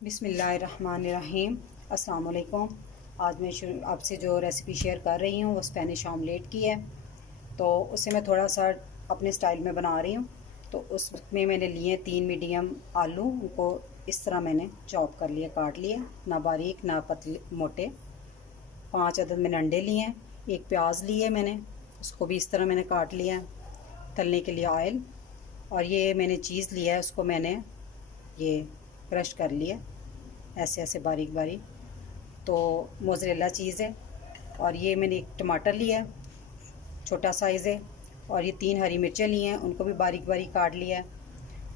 बिस्मिल्लाहिर्रहमानिर्रहीम। अस्सलाम वालेकुम। आज मैं आपसे जो रेसिपी शेयर कर रही हूँ वो स्पेनिश ऑमलेट की है। तो उसे मैं थोड़ा सा अपने स्टाइल में बना रही हूँ। तो उसमें मैंने लिए 3 मीडियम आलू, उनको इस तरह मैंने चॉप कर लिया, काट लिए, ना बारीक ना पतले मोटे। 5 अदद मैंने अंडे लिए हैं। एक प्याज लिए मैंने, उसको भी इस तरह मैंने काट लिया। तलने के लिए ऑयल, और ये मैंने चीज़ लिया है, उसको मैंने ये क्रश कर लिया ऐसे ऐसे बारीक बारीक। तो मोज़रेला चीज़ है। और ये मैंने एक टमाटर लिया है, छोटा साइज़ है। और ये 3 हरी मिर्चें ली हैं, उनको भी बारीक बारीक काट लिया है।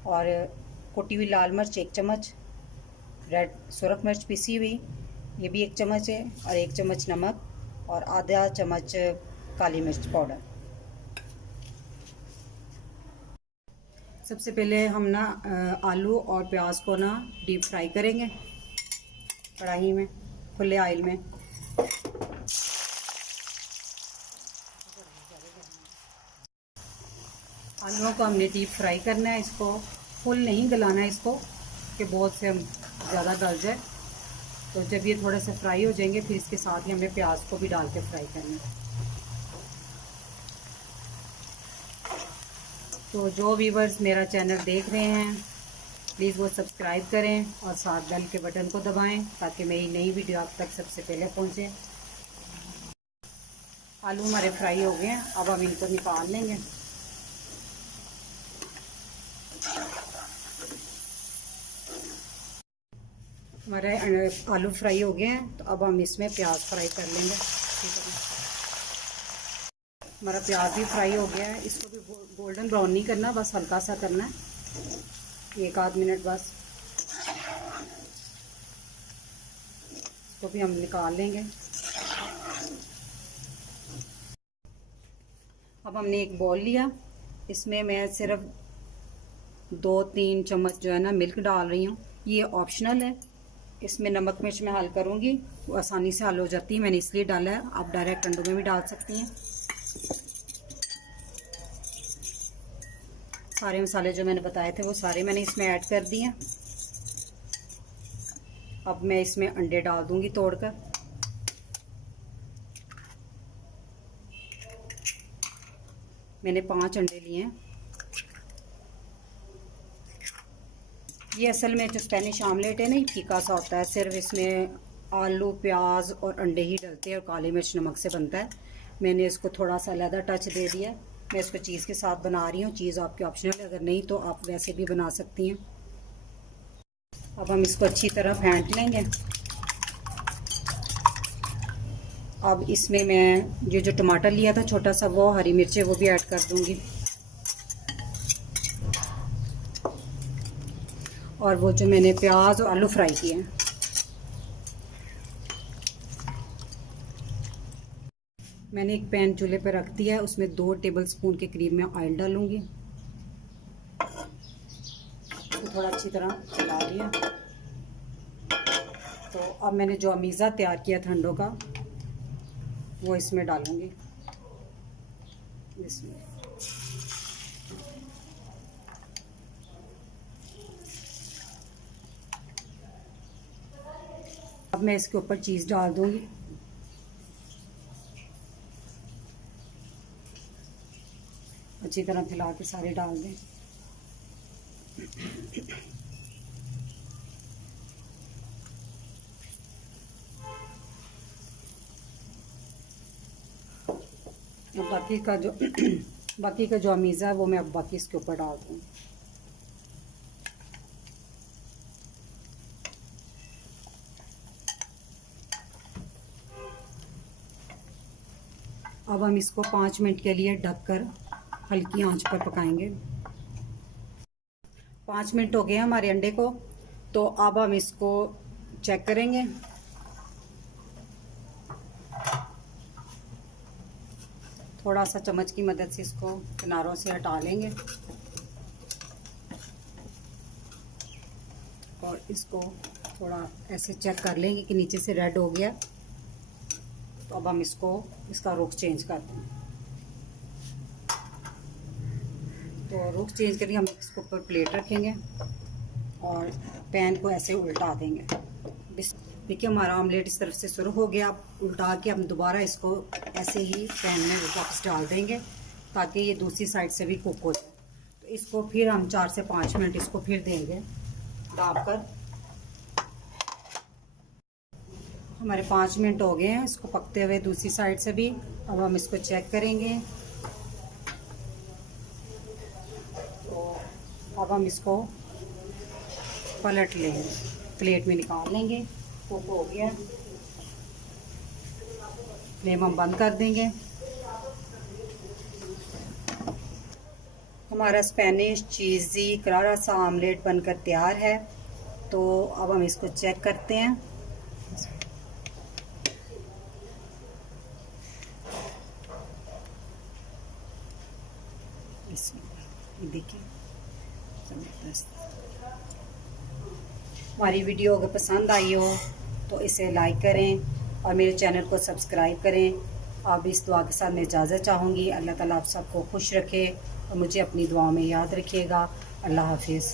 और कुटी हुई लाल मिर्च 1 चम्मच, रेड सुरख मिर्च पिसी हुई ये भी 1 चम्मच है। और 1 चम्मच नमक, और आधा चम्मच काली मिर्च पाउडर। सबसे पहले हम ना आलू और प्याज को ना डीप फ्राई करेंगे कढ़ाई में, खुले ऑयल में। आलूओं को हमने डीप फ्राई करना है, इसको फुल नहीं गलाना है इसको, कि बहुत से हम ज़्यादा गल जाए। तो जब ये थोड़े से फ्राई हो जाएंगे फिर इसके साथ ही हमने प्याज को भी डाल के फ्राई करना है। तो जो व्यूवर्स मेरा चैनल देख रहे हैं प्लीज़ वो सब्सक्राइब करें और साथ बेल के बटन को दबाएं ताकि मेरी नई वीडियो आप तक सबसे पहले पहुंचे। आलू हमारे फ्राई हो गए हैं, अब हम इनको निकाल लेंगे। हमारे आलू फ्राई हो गए हैं, तो अब हम इसमें प्याज फ्राई कर लेंगे। हमारा प्याज भी फ्राई हो गया है, इसको भी गोल्डन ब्राउन नहीं करना, बस हल्का सा करना है, 1 आध मिनट बस। इसको भी हम निकाल लेंगे। अब हमने एक बॉल लिया, इसमें मैं सिर्फ 2-3 चम्मच जो है ना मिल्क डाल रही हूँ। ये ऑप्शनल है, इसमें नमक मिर्च मैं हल करूँगी, वो आसानी से हल हो जाती है, मैंने इसलिए डाला है। आप डायरेक्ट अंडों में भी डाल सकती हैं। सारे मसाले जो मैंने बताए थे वो सारे मैंने इसमें ऐड कर दिए। अब मैं इसमें अंडे डाल दूंगी तोड़कर। मैंने 5 अंडे लिए हैं। ये असल में जो स्पेनिश ऑमलेट है ना, ये फीका सा होता है, सिर्फ इसमें आलू प्याज और अंडे ही डलते हैं और काली मिर्च नमक से बनता है। मैंने इसको थोड़ा सा अलग टच दे दिया। मैं इसको चीज़ के साथ बना रही हूँ, चीज़ आपकी ऑप्शनल है, अगर नहीं तो आप वैसे भी बना सकती हैं। अब हम इसको अच्छी तरह फेंट लेंगे। अब इसमें मैं जो टमाटर लिया था छोटा सा, वो हरी मिर्चें वो भी ऐड कर दूंगी। और वो जो मैंने प्याज और आलू फ्राई किए हैं। मैंने एक पैन चूल्हे पर रख दिया है, उसमें 2 टेबलस्पून के करीब मैं ऑयल डालूंगी। तो थोड़ा अच्छी तरह चला लिया। तो अब मैंने जो अमीज़ा तैयार किया था अंडों का, वो इसमें डालूंगी। इसमें अब मैं इसके ऊपर चीज़ डाल दूंगी। अच्छी तरह फैला के सारे डाल दें। अब बाकी का जो बाकी का जो अमीज़ा है वो मैं अब बाकी इसके ऊपर डाल दूँ। अब हम इसको 5 मिनट के लिए ढककर हल्की आंच पर पकाएंगे। 5 मिनट हो गए हमारे अंडे को, तो अब हम इसको चेक करेंगे। थोड़ा सा चम्मच की मदद से इसको किनारों से हटा लेंगे और इसको थोड़ा ऐसे चेक कर लेंगे कि नीचे से रेड हो गया। तो अब हम इसका रुख चेंज करते हैं। तो रुख चेंज करके हम इसके ऊपर प्लेट रखेंगे और पैन को ऐसे उल्टा देंगे। देखिए हमारा ऑमलेट इस तरफ से शुरू हो गया। उल्टा के हम दोबारा इसको ऐसे ही पैन में वापस डाल देंगे ताकि ये दूसरी साइड से भी कुक हो जाए। तो इसको फिर हम 4 से 5 मिनट इसको फिर देंगे दाब कर। हमारे 5 मिनट हो गए हैं इसको पकते हुए दूसरी साइड से भी। अब हम इसको चेक करेंगे। तो अब हम इसको पलट लेंगे, प्लेट में निकाल लेंगे। कुक हो गया, फ्लेम हम बंद कर देंगे। हमारा स्पेनिश चीज़ी करारा सा ऑमलेट बनकर तैयार है। तो अब हम इसको चेक करते हैं। इसमें देखिए ज़बरदस्त। हमारी वीडियो अगर पसंद आई हो तो इसे लाइक करें और मेरे चैनल को सब्सक्राइब करें। अब इस दुआ के साथ मैं इजाज़त चाहूँगी। अल्लाह ताला आप सबको खुश रखे और मुझे अपनी दुआ में याद रखिएगा। अल्लाह हाफिज़।